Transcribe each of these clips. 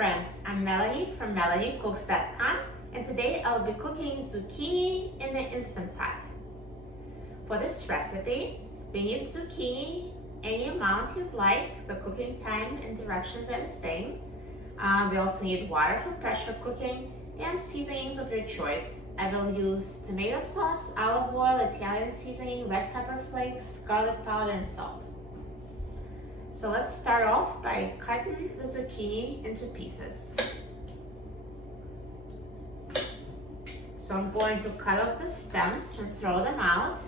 friends, I'm Melanie from MelanieCooks.com, and today I'll be cooking zucchini in the Instant Pot. For this recipe, we need zucchini any amount you'd like. The cooking time and directions are the same. We also need water for pressure cooking and seasonings of your choice. I will use tomato sauce, olive oil, Italian seasoning, red pepper flakes, garlic powder, and salt. So let's start off by cutting the zucchini into pieces. So I'm going to cut off the stems and throw them out.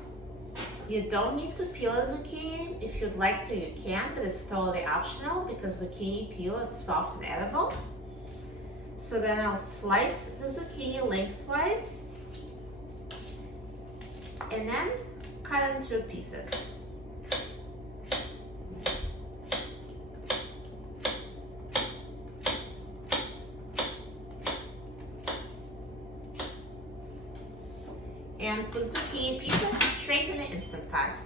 You don't need to peel a zucchini. If you'd like to, you can, but it's totally optional because zucchini peel is soft and edible. So then I'll slice the zucchini lengthwise and then cut into pieces. And put zucchini pieces straight in the Instant Pot.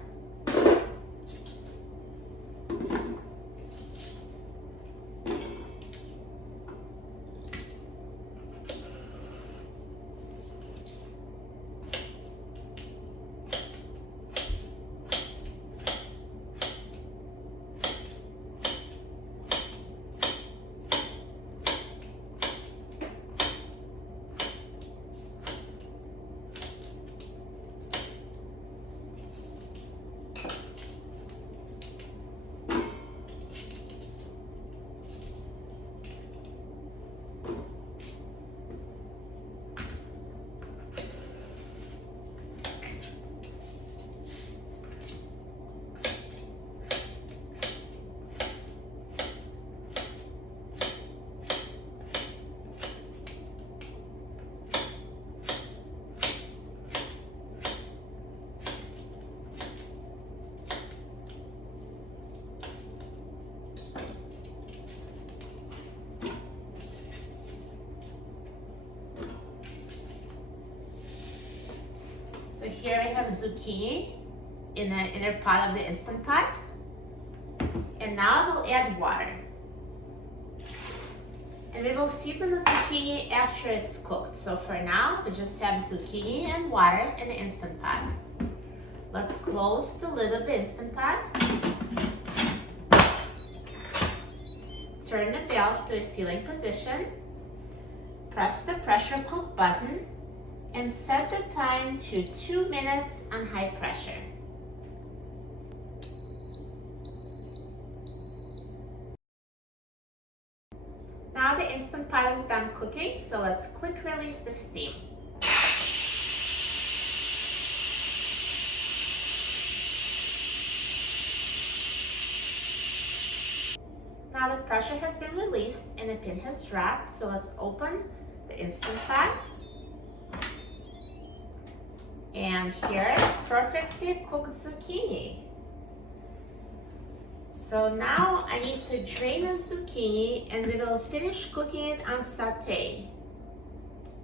So here I have zucchini in the inner pot of the Instant Pot. And now I will add water. And we will season the zucchini after it's cooked. So for now, we just have zucchini and water in the Instant Pot. Let's close the lid of the Instant Pot. Turn the valve to a sealing position. Press the pressure cook button and set the time to 2 minutes on high pressure. Now the Instant Pot is done cooking, so let's quick release the steam. Now the pressure has been released and the pin has dropped, so let's open the Instant Pot. And here is perfectly cooked zucchini. So now I need to drain the zucchini and we will finish cooking it on sauté.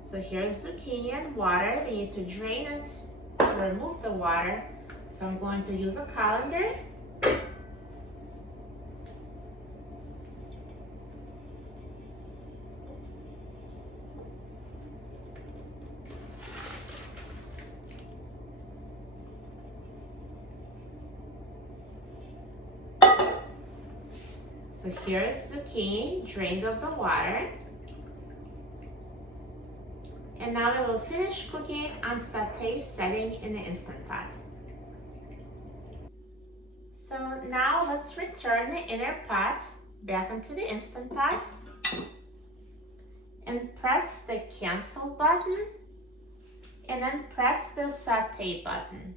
So here's zucchini and water. We need to drain it to remove the water. So I'm going to use a colander. So here's zucchini drained of the water. And now we will finish cooking it on sauté setting in the Instant Pot. So now let's return the inner pot back into the Instant Pot and press the cancel button and then press the sauté button.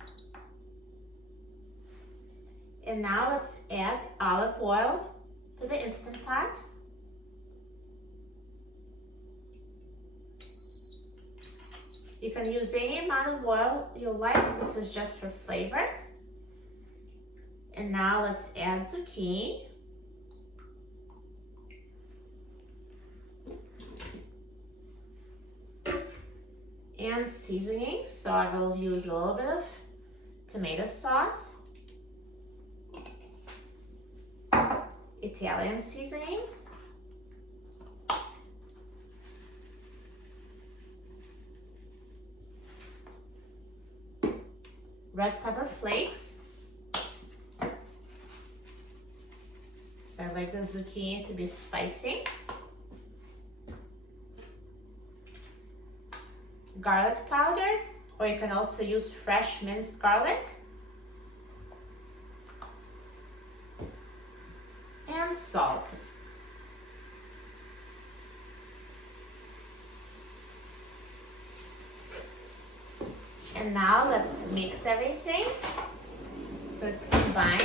And now let's add olive oil to the Instant Pot. You can use any amount of oil you like. This is just for flavor. And now let's add zucchini. And seasoning. So I will use a little bit of tomato sauce, Italian seasoning, red pepper flakes. So I like the zucchini to be spicy. Garlic powder, or you can also use fresh minced garlic. And salt. And now let's mix everything so it's combined.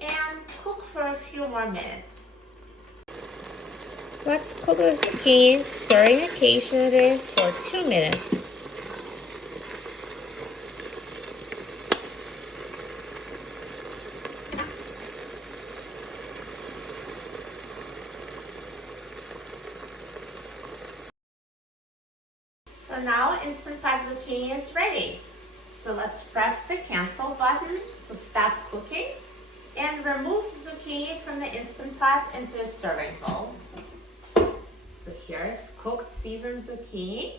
And cook for a few more minutes. Let's cook the zucchini, stirring occasionally for 2 minutes. So now Instant Pot zucchini is ready. So let's press the cancel button to stop cooking and remove zucchini from the Instant Pot into a serving bowl. So here's cooked seasoned zucchini.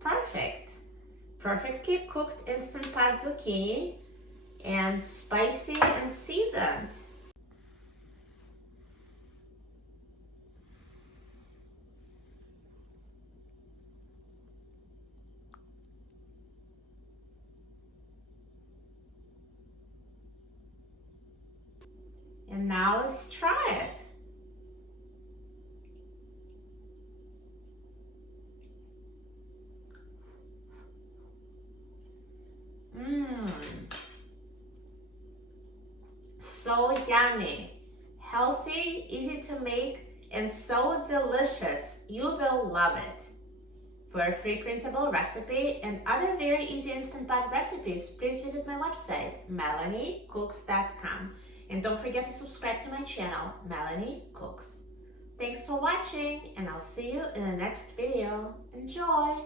Perfect. Perfectly cooked Instant Pot zucchini and spicy and seasoned. And now let's try it. So yummy, healthy, easy to make, and so delicious. You will love it. For a free printable recipe and other very easy Instant Pot recipes, please visit my website, melaniecooks.com. And don't forget to subscribe to my channel, Melanie Cooks. Thanks for watching, and I'll see you in the next video. Enjoy!